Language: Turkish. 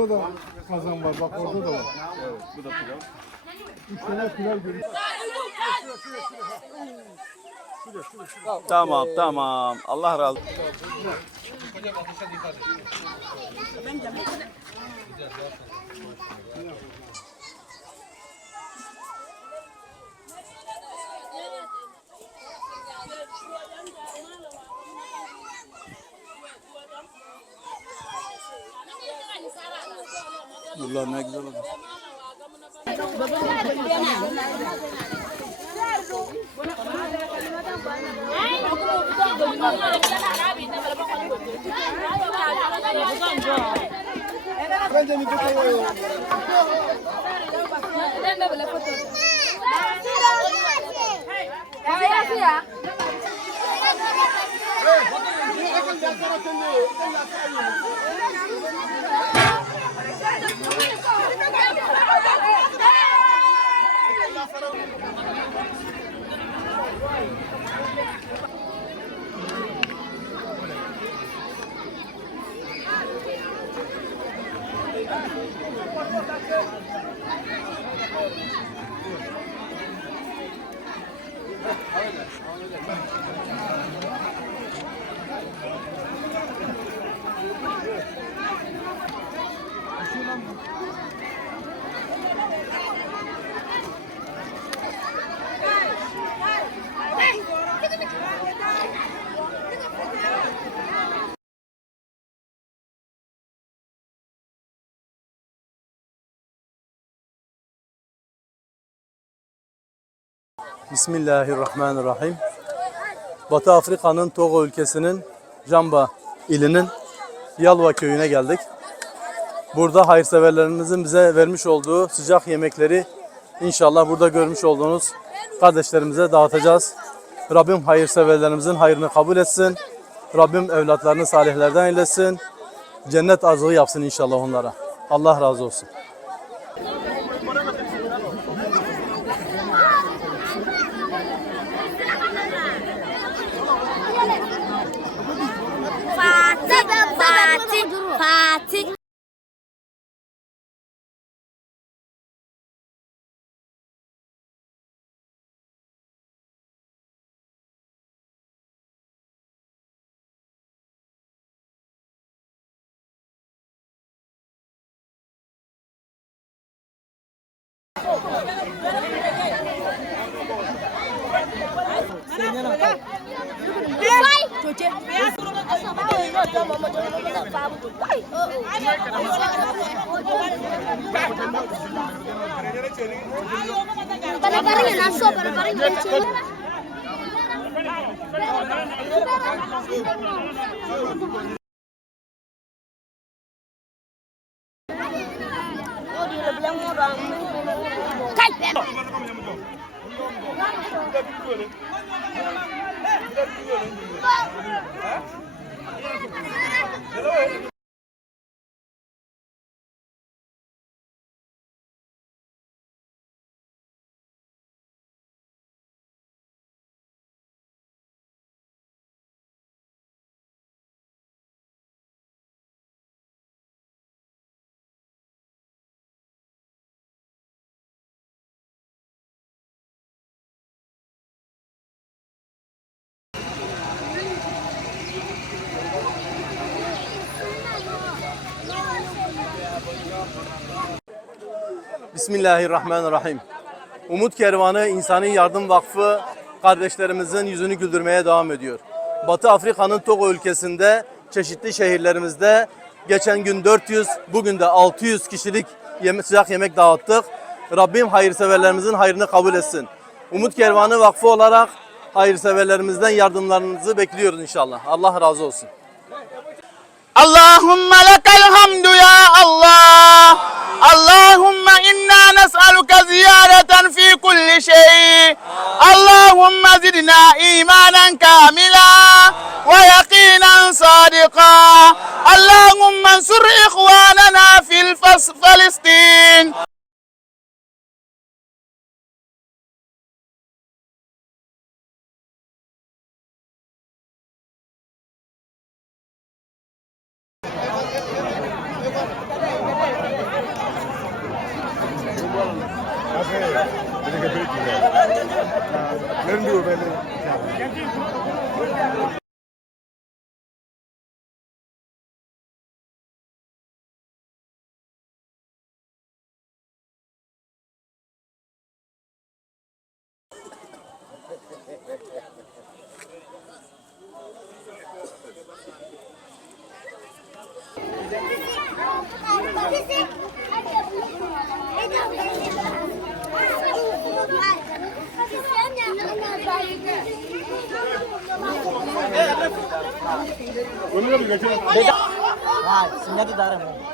Orada da kazan var. Bak orada da var. Evet, bu da pilav. 3 tane pilav görüyoruz. Tamam, tamam. Allah razı olsun. Bunlar ne güzel oldu. Bence bir kutu Bismillahirrahmanirrahim. Batı Afrika'nın Togo ülkesinin Jamba ilinin Yalva köyüne geldik. Burada hayırseverlerimizin bize vermiş olduğu sıcak yemekleri inşallah burada görmüş olduğunuz kardeşlerimize dağıtacağız. Rabbim hayırseverlerimizin hayrını kabul etsin. Rabbim evlatlarını salihlerden eylesin. Cennet azığı yapsın inşallah onlara. Allah razı olsun. Fatih. Bismillahirrahmanirrahim. Umut Kervanı İnsani Yardım Vakfı kardeşlerimizin yüzünü güldürmeye devam ediyor. Batı Afrika'nın Togo ülkesinde çeşitli şehirlerimizde geçen gün 400, bugün de 600 kişilik sıcak yemek dağıttık. Rabbim hayırseverlerimizin hayrını kabul etsin. Umut Kervanı Vakfı olarak hayırseverlerimizden yardımlarınızı bekliyoruz inşallah. Allah razı olsun. Allahümme lekel hamdu ya Allah. Allahümme inna nes'aluke ziyareten fi kulli şey. Allahümme zidna imanen kamila ve yakinen sadika. Allahümme ensur ihvanena fil Filistin. Rendu beni. हाँ, सिंगा तो दार है